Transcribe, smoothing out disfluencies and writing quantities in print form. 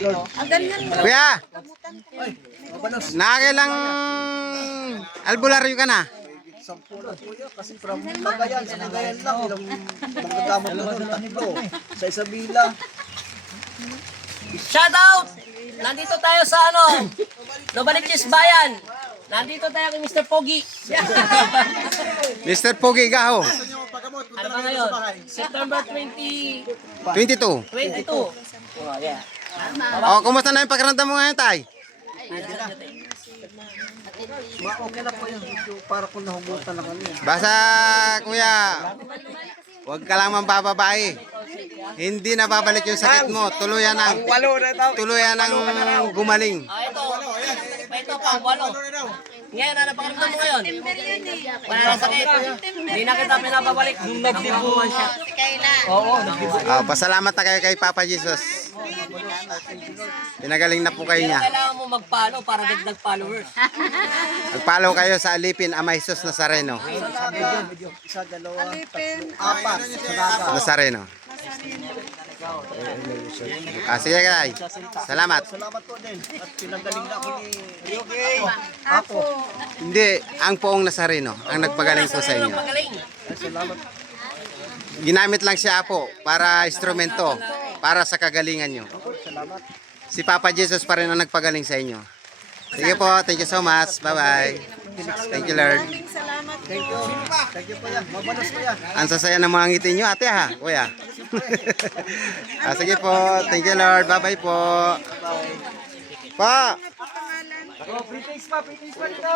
Kuya, nakakailang albularyo ka na? Sampu na kuya, kasi from Cagayan, sa Cagayan lang, ilang magagamot na nun, tatlo, sa Isabela. Shout out! Nandito tayo sa Novaliches Bayan. Nandito tayo kay Mr. Pogi. Mr. Pogi Gaho, Ano ba ngayon? September 20, 22. 22. Oh, yeah. O, kumusta na yung pakiramdam mo ngayon, tay? Okay na po yan, para kung nahubutan na kami. Basta, kuya, huwag ka lang mambababae. Hindi na babalik yung sakit mo. Tuluyan ang gumaling. Ito pang walo. Ngayon, ano pakiramdam mo ngayon? Wala na sakit. Hindi na kita pinapabalik. Nagdibuhan siya. Oo, nagdibuhan. Pasalamat na kayo kay Papa Jesus. Pinagaling na po kayo niya. Kailangan mo mag-follow para dagdag followers. Mag-follow kayo sa Alipin Ama Jesus Nazareno. Isa, dalawa, tatlo, apat, sa naga. Nazareno. Sige guys. Salamat. Salamat po din, at pinagaling na ako ni Apo. Hindi, ang poong Nazareno ang nagpagaling po sa inyo. Magaling. Salamat. Ginamit lang siya po para instrumento para sa kagalingan nyo. Salamat. Si Papa Jesus pa rin ang nagpagaling sa inyo. Sige po, thank you so much. Bye-bye. Thank you, Lord. Thank you. Thank you po yan. Mabalos po yan. Ang sasaya ng mga ngiti nyo, ate ha, kuya. Sige po, thank you, Lord. Bye-bye po. Pa! Pretty pa dito.